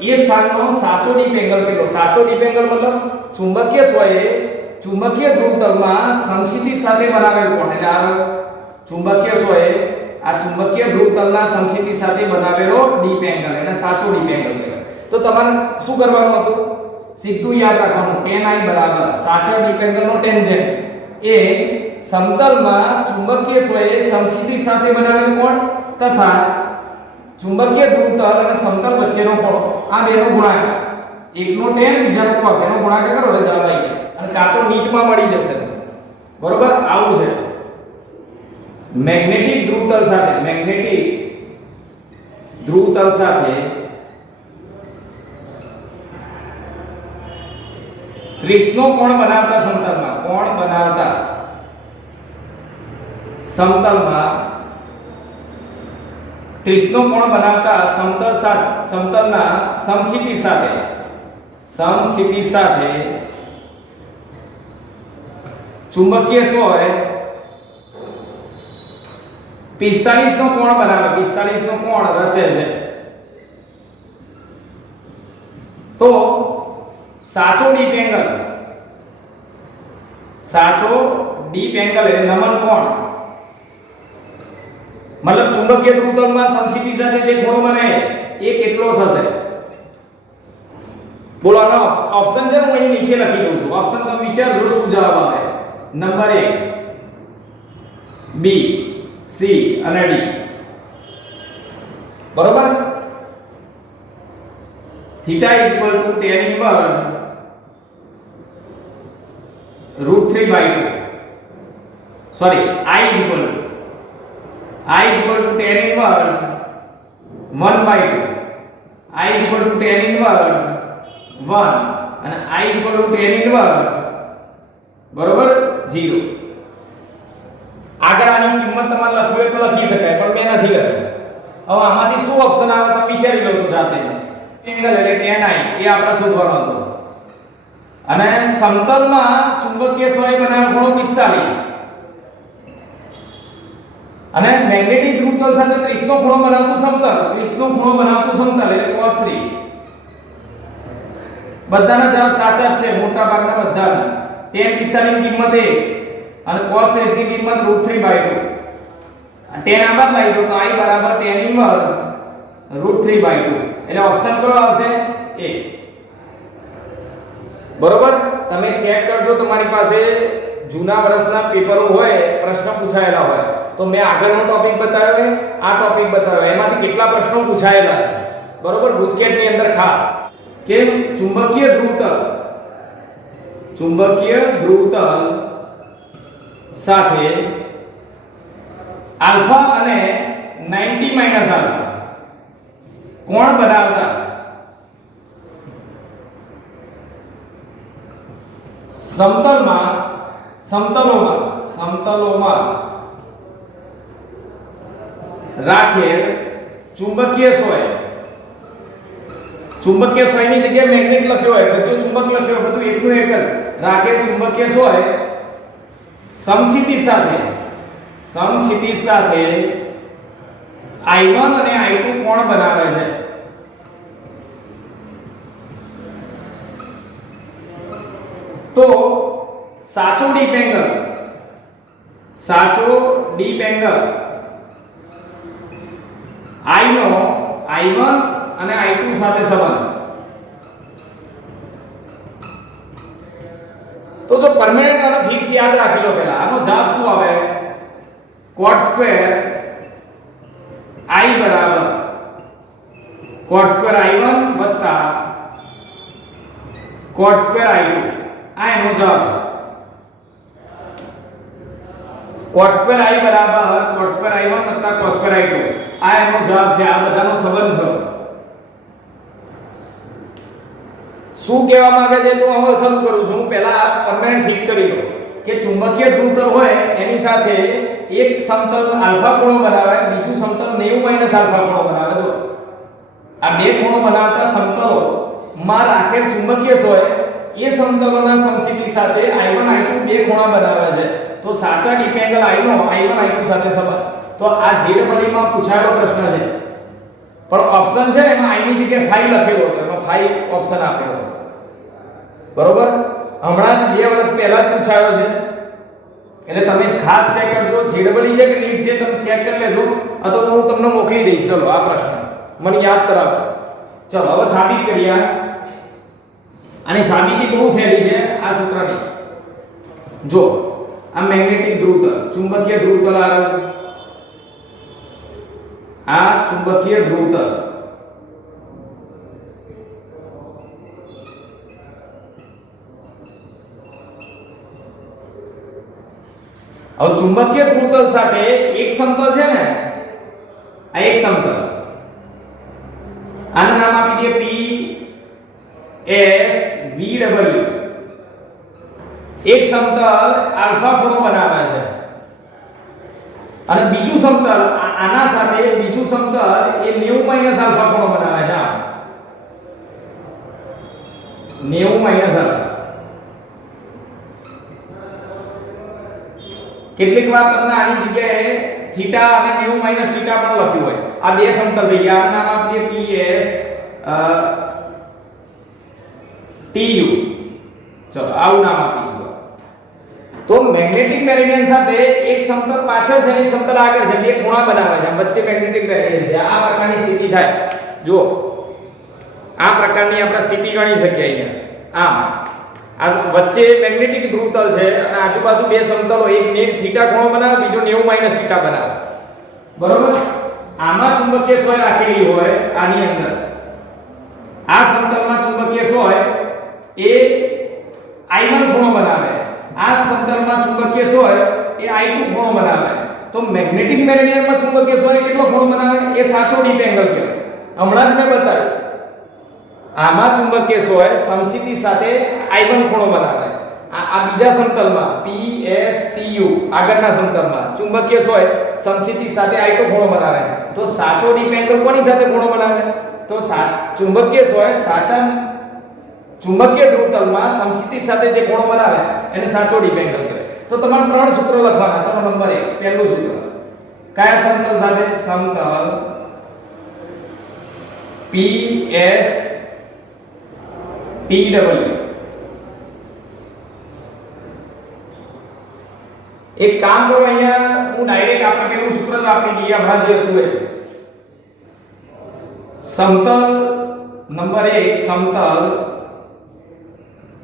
એ સ્થાનનો સાચો ડીપ એંગલ કેટલો? સાચો ડીપ એંગલ મતલબ ચુંબકીય સોયે ચુંબકીય ધ્રુવતલમાં સમક્ષિતિજ સાથે બનાવેલ કોણ એટલે આ ચુંબકીય સોયે આ ચુંબકીય ધ્રુવતલના સમક્ષિતિજ સાથે બનાવેલો ડીપ એંગલ એટલે સાચો ડીપ એંગલ કહેવાય. તો તમારે શું કરવાનું હતું? સીધું યાદ રાખવાનું tan I બરાબર સાચા ડીપ એંગલનો ટેન્જેન્ટ એ સમતલમાં ચુંબકીય સોયે સમક્ષિતિજ સાથે બનાવેલ કોણ તથા ચુંબકીય ધ્રુવતલ અને સમતલ વચ્ચેનો ખૂણો આ બેનો ગુણાકાર. એકનો tan બીજાનો cos એનો ગુણાકાર કરો એટલે જવાબ આવી જાય. અને કાં તો નીટમાં મળી જશે. બરોબર? આવું છે. મેગ્નેટિક ધ્રુવતલ સાથે 30 નો કોણ બનાવતા સમતલમાં 30 નો કોણ બનાવતા સમતલના સમક્ષિતિજ સાથે ચુંબકીય સોય 45 નો કોણ બનાવે, 45 નો કોણ રચે છે. તો સાચો ડીપ એંગલ એટલે નમન કોણ મતલબ ચુંબકીય ધ્રુવતલમાં સમક્ષિતિજ સાથે જે ખૂણો બને એ કેટલો થશે? બોલો આનો ઓપ્શન છે હું અહીં નીચે લખી દઉં છું. ઓપ્શન તમે વિચારજો શું જવાબ આવે. નંબર 1 બી, સી અને ડી. બરોબર. Theta tan inverse √3/2. sorry, I tan inverse 1/2. I tan inverse 1 અને I tan inverse બરોબર 0. આગળ આની કિંમત તમારે લખવી હોય તો લખી શકાય, પણ મેં નથી લખી. હવે આમાંથી શું ઓપ્શન આવે તમે વિચારી લો તો જાતે. એંગલ એટલે tan I એ આપણે શોધવાનો હતો. અને સમતલમાં ચુંબકીય સોય બનાવવાનો ખૂણો 45 અને મેગ્નેટિક ધ્રુવતલ સાથે 30 નો ખૂણો બનાવતું સમતલ, 30 નો ખૂણો બનાવતું સમતલ એટલે cos 30. બધાના જવાબ સાચા જ છે, મોટા ભાગના બધાના. tan 45 ની કિંમત 1 અને cos 30 ની કિંમત √3/2. tan આ બાદ લઈ દો તો I બરાબર tan inverse √3/2. એટલે ઓપ્શન કયો આવશે? A. બરોબર. તમે ચેક કરજો તમારી પાસે જૂના વર્ષના પેપરો હોય, પ્રશ્ન પૂછાયેલા હોય તો મેં આગળનો ટોપિક બતાવ્યો છે, આ ટોપિક બતાવ્યો, એમાંથી કેટલા પ્રશ્નો પૂછાયેલા છે. બરોબર. ગુજકેટની અંદર ખાસ કે ચુંબકીય ધ્રુવતલ સાથે આલ્ફા અને 90 - આલ્ફા કોણ બનાવતા સમતલોમાં રાખેલ ચુંબકીય સોયની જગ્યાએ મેગ્નેટ લખ્યો હોય, બધું ચુંબક લખ્યો હોય, બધું એકનું એક જ રાખેલ ચુંબકીય સોય સમક્ષિતિજ સાથે I1 અને I2 કોણ બનાવે છે? તો સાચો deep angle I no I1 અને I2 સાથે સંબંધ. તો જો પરમેનન્ટ અને ફિક્સ યાદ રાખી લો. પહેલા આનો જવાબ શું આવે? cot square I બરાબર cot square I1 વત્તા cot square I2. આ એનો જવાબ છે. cot square I બરાબર cot square I1 વત્તા cos square I2. આ એનો જવાબ છે. આ બધાનો સંબંધ થયો. શું કહેવા માંગે છે તો હું શરૂ કરું છું. પહેલા આ પરમેનન્ટ ફિક્સ કરી લો કે ચુંબકીય ધ્રુવતલ હોય એની સાથે એક સમતલ આલ્ફા ખૂણો બનાવે, બીજું સમતલ 90 - આલ્ફા ખૂણો બનાવે. જો આ બે ખૂણો બનાવતા સમતલો માં રાખેલ ચુંબકીય સોય એ સમતલોના સમક્ષિતિજ સાથે I1 I2 બે ખૂણા બનાવે છે. તો સાચા deep angle I no I1 I2 સાથે સંબંધ. તો આ ZEE માં પૂછાયેલો પ્રશ્ન છે, પણ ઓપ્શન છે એમાં I ની જગ્યાએ 5 લખેલો હતો, એમાં 5 ઓપ્શન આપેલો હતો. બરોબર. હમણાં જ 2 વર્ષ પહેલા જ પૂછાયો છે, એટલે તમે ખાસ ચેક કરજો. ZEE છે કે નીટ છે તમે ચેક કરી લેજો, અથવા હું તમને મોકલી દઈશ. ચલો આ પ્રશ્ન મને યાદ કરાવજો. ચલો હવે સાબિત કરીએ. આની સાબિતી બહુ સહેલી છે. આ સૂત્રની જો આ મેગ્નેટિક ધ્રુવતલ, ચુંબકીય ધ્રુવતલ આ ચુંબકીય ધ્રુવતલ હવે ચુંબકીય ધ્રુવતલ સાથે એક સમતલ છે ને, આ એક સમતલ, આનું નામ આપી દઈએ P S V W. એક સમતલ આલ્ફા ખૂણો બનાવે છે અને બીજું સમતલ આના સાથે બીજું સમતલ એ 90 - આલ્ફા ખૂણો બનાવે છે. 90 - આલ્ફા. કેટલીક વાર તમને આની જગ્યાએ થીટા અને 90 - થીટા પણ લખ્યું હોય. આ બે સમતલ થઈ ગયા. આનું નામ આપીએ PS TU. ચલો આવું નામ આપી દો. તો મેગ્નેટિક મેરિડિયન સાથે એક સમતલ પાછળ છે અને એક સમતલ આગળ છે, બે ખૂણા બનાવે છે, વચ્ચે મેગ્નેટિક મેરિડિયન છે. આ પ્રકારની સ્થિતિ થાય. જો આ પ્રકારની આપણે સ્થિતિ ગણી શકીએ અહીંયા. આમ આ વચ્ચે મેગ્નેટિક ધ્રુવતલ છે અને આજુબાજુ બે સમતલો, એક થીટા ખૂણો બનાવે, બીજો 90 - થીટા બનાવે. બરોબર? આમાં ચુંબકીય સોય રાખેલી હોય આની અંદર. આ સમતલમાં ચુંબકીય સોય એ I1 ખૂણો બનાવે. આ સમતલમાં ચુંબકીય સોય એ I2 ખૂણો બનાવે. તો મેગ્નેટિક મેરિડિયનમાં ચુંબકીય સોય કેટલો ખૂણો બનાવે? એ સાચો ડીપ એંગલ કહેવાય. હમણાં જ મેં બતાવ્યું. આમાં ચુંબકીય સોય સમક્ષિતિ સાથે I1 ખૂણો બનાવે. આ બીજા સમતલમાં PSTU આગળના સમતલમાં ચુંબકીય સોય સમક્ષિતિ સાથે I2 ખૂણો બનાવે. તો સાચો ડીપ એંગલ કોની સાથે ખૂણો બનાવે? તો ચુંબકીય સોય સાચા ચુંબકીય ધ્રુવતલમાં સમક્ષિતિ સાથે જે ખૂણો બનાવે એને સાચો ડીપ એંગલ કહેવાય. તો તમારે ત્રણ સૂત્રો લખવાના. ચલો નંબર 1 પહેલું સૂત્ર. કયા સમતલ સાથે? સમતલ PSTW. એક કામ કરો, અહીંયા હું ડાયરેક્ટ આપણે પેલું સૂત્ર જ આપી દઈએ હમણાં જે હતું એ. સમતલ નંબર 1 સમતલ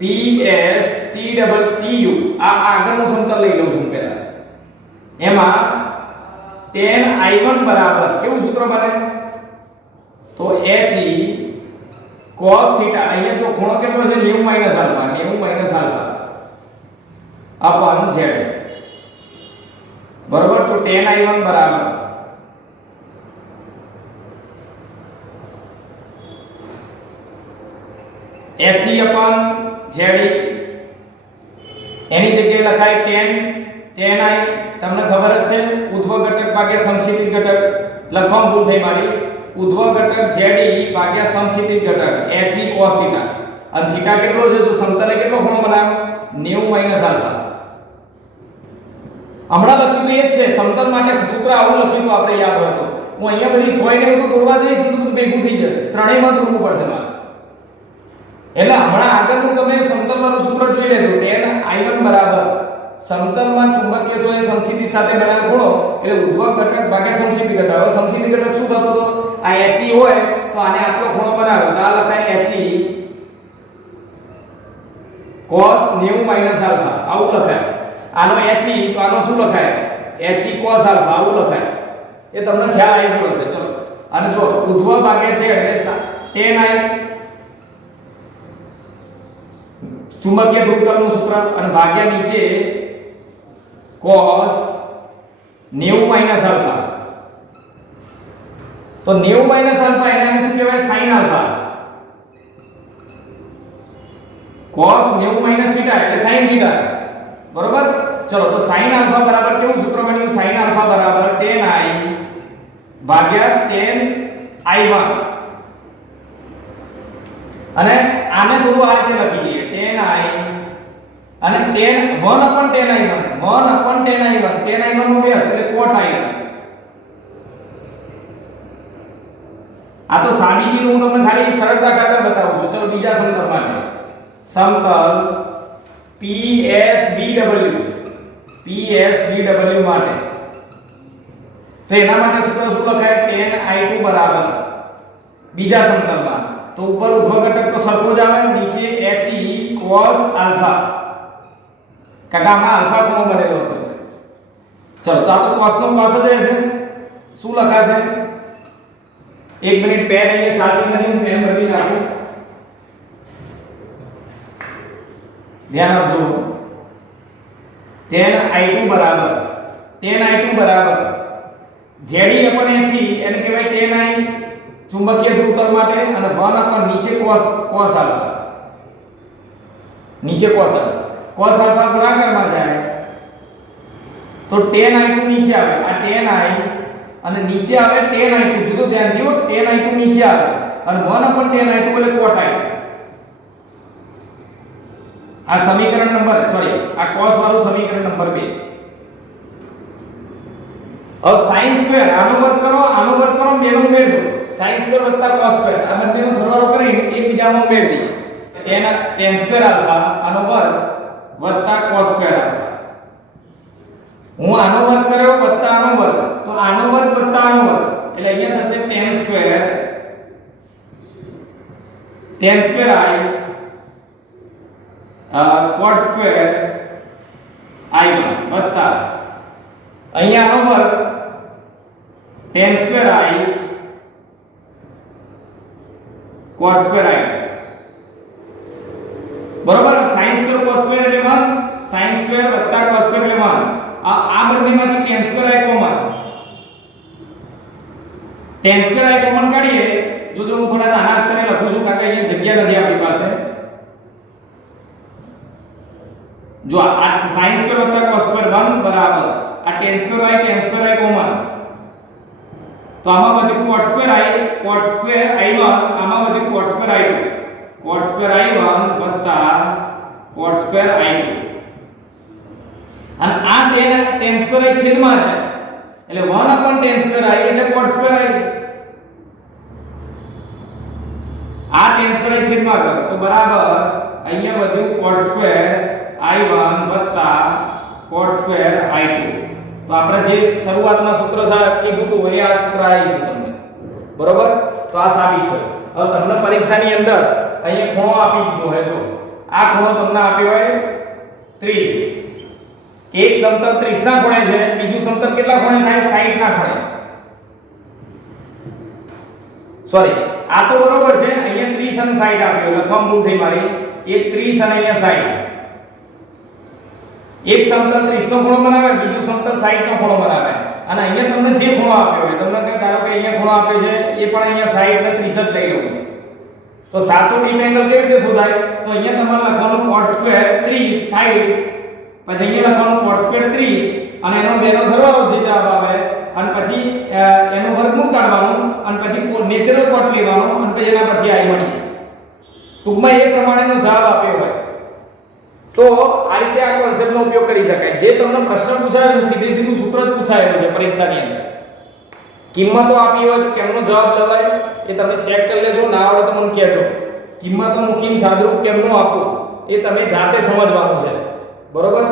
PSTW આ આગળનું સમતલ લઈ લઉં છું પહેલા. એમાં tan I1 બરાબર કેવું સૂત્ર બને? તો HE cos θ, અહીંયા જો ખૂણો કેટલો છે 90 - આલ્ફા, 90 - આલ્ફા અપન z. બરોબર? તો tan I1 બરાબર HE અપન ZE. એની જગ્યાએ લખાય tan I. તમને ખબર જ છે ઉધ્વ ઘટક ભાગ્યા સમક્ષિતિજ ઘટક. લખવામાં ભૂલ થઈ મારી. ઉધ્વ ઘટક ZE ભાગ્યા સમક્ષિતિજ ઘટક HE cos θ. અને થીટા કેટલો છે? તો સમતલે કેટલો ખૂણો બનાવે? 90 - આલ્ફા. હમણાં લખ્યું તો એ જ છે. સમતલ માટે સૂત્ર આવું લખ્યું આપણે યાદ હોય તો. હું અહીંયા બધી સોય ને બધું દોરવા જઈશ તો બધું ભેગું થઈ જશે. ત્રણેયમાં દોરવું પડશે મારે. એટલે હમણાં આગળનું તમે સમતલમાંનું સૂત્ર જોઈ લેજો. tan I1 બરાબર સમતલમાં ચુંબકીય સોય સમક્ષિતિ સાથે બનાવેલ ખૂણો એટલે ઉધ્વ ઘટક ભાગ્યા સમક્ષિતિ ઘટક. હવે સમક્ષિતિ ઘટક શું થતો હતો? આ HE હોય તો આને આટલો ખૂણો બનાવ્યો તો આ લખાય HE cos 90 - આલ્ફા આવું લખાય. આનો HE તો આનો શું લખાય? HE cos આલ્ફા આવું લખાય. એ તમને ખ્યાલ આવી ગયો હશે. ચલો અને જો ઉધ્વ ભાગ્યા z એટલે tan I ચુંબકીય ધ્રુવતલનું સૂત્ર અને ભાગ્યા નીચે cos 90 - આલ્ફા. તો 90 - આલ્ફા એને શું કહેવાય? sin alpha. cos 90 - θ એટલે sin θ. બરોબર? ચલો તો sin આલ્ફા બરાબર કેવું સૂત્ર બન્યું? sin આલ્ફા બરાબર tan I ભાગ્યા tan I1. અને આને થોડું આ રીતે લખી દઈએ. tan I અને tan 1 upon tan I1 1 upon tan I1 tan I1 નો વ્યાસ એટલે cot I1. આ તો સાબિતી હું તમને ખાલી સરળતા ખાતર બતાવું છું. ચલો બીજા સમતલ માટે. સમતલ PSVW માટે તો એના માટે સૂત્ર શું લખાય? tan I2 બરાબર બીજા સમતલમાં તો ઉપર ઉધ્વ ઘટક તો સરખો જ આવે, નીચે HE cos આલ્ફા. કાકામાં આલ્ફા ખૂણો બનેલો હતો. ચલો તો આ તો cos નો cos જ રહેશે. શું લખાશે? એક મિનિટ પેન અહીંયા ચાલતી નથી, હું પેન બદલી નાખું. ધ્યાન આપજો. tan I2 બરાબર ZE upon HE એને કહેવાય tan I ચુંબકીય ધ્રુવતલ માટે અને 1 upon નીચે cos આલ્ફા. નીચે cos આલ્ફા ગુણાકારમાં જાય તો tan I2 નીચે આવે. આ tan I અને નીચે આવે tan I2. જુદો ધ્યાન દો, tan I2 નીચે આવે અને 1 upon tan I2 એટલે cot I. આ સમીકરણ નંબર આ cos વાળું સમીકરણ નંબર 2. अब sin स्क्वायर આનો વર્ગ કરો બેનો ઉમેર દો. sin સ્ક્વેર + cos સ્ક્વેર આ બંનેનો સરવાળો કરીને એકબીજામાં ઉમેર દઈએ. tan સ્ક્વેર આલ્ફા આનો વર્ગ + cos સ્ક્વેર આલ્ફા. હું આનો વર્ગ કર્યો + આનો વર્ગ તો આનો વર્ગ + આનો વર્ગ એટલે અહીંયા થશે tan square tan square i cot square i1 વત્તા અહીંયા આનો વર્ગ tan square i cot square i, બરોબર. sin સ્ક્વેર cos સ્ક્વેર એટલે 1, sin સ્ક્વેર વત્તા cos સ્ક્વેર એટલે 1. આ બંનેમાંથી tan square i common, tan square i common કાઢીએ. જો હું થોડા નાના અક્ષરે લખું છું કારણ કે અહીંયા જગ્યા નથી આપણી પાસે. જો આ sin સ્ક્વેર વત્તા cos સ્ક્વેર 1 બરાબર આ tan સ્ક્વેર i કોમન, તો આમાં વધ્યું cot સ્ક્વેર i1, આમાં વધ્યું cot square i2, cot square i1 વત્તા cot સ્ક્વેર i2. અને આ tan સ્ક્વેર i છેદમાં છે એટલે 1 tan સ્ક્વેર i એટલે cot સ્ક્વેર i. આ tan સ્ક્વેર i છેદમાં કરો તો બરાબર અહીંયા વધ્યું cot સ્ક્વેર i1 વત્તા cot સ્ક્વેર i2. તો આપણે જે શરૂઆતમાં સૂત્ર કીધું હતું એ આ સૂત્ર આવી ગયું તમને, બરોબર. તો આ સાબિત થયું. હવે તમને પરીક્ષાની અંદર અહીંયા ખૂણો આપી દીધો હોય, જો આ ખૂણો તમને આપ્યો હોય 30, એક સમતલ 30 ના ખૂણે છે, બીજું સમતલ કેટલા ખૂણે થાય 60 ના ખૂણે. સોરી, આ તો બરોબર છે, અહીંયા 30 અને 60 આપ્યો, લખવામાં ભૂલ થઈ મારી. એક 30 અને અહીંયા 60. એક સમતલ 30 નો ખૂણો બનાવે, બીજું સમતલ 60 નો ખૂણો બનાવે. અને અહીંયા તમને જે ખૂણો આપ્યો હોય, તમને કે ધારો કે અહીંયા ખૂણો આપ્યો છે, એ પણ અહીંયા 60 અને 30 જ લઈ લઉં. તો સાચો ડીપ એંગલ કેવી રીતે શોધાય? તો અહીંયા તમારે લખવાનું cot સ્ક્વેર 30 60, પછી અહીંયા લખવાનું cot સ્ક્વેર 30 અને એનો બેનો સરવાળો જે જવાબ આવે, અને પછી એનું વર્ગમૂળ કાઢવાનું, અને પછી નેચરલ cot લેવાનો, અને પછી એના પરથી i મળી જાય. ટૂંકમાં એ પ્રમાણેનો જવાબ આપ્યો હોય તો આ રીતે આ કોન્સેપ્ટનો ઉપયોગ કરી શકાય. જે તમને પ્રશ્ન પૂછાયો છે સીધું સૂત્ર જ પૂછાયેલું છે પરીક્ષાની અંદર. કિંમતો આપી હોય તો કેમનો જવાબ લવાય એ તમે ચેક કરી લેજો, ના આવડે તો મને કહેજો. કિંમતો મૂકીને સાદરૂપ કેમનું આપવું એ તમે જાતે સમજવાનું છે, બરોબર.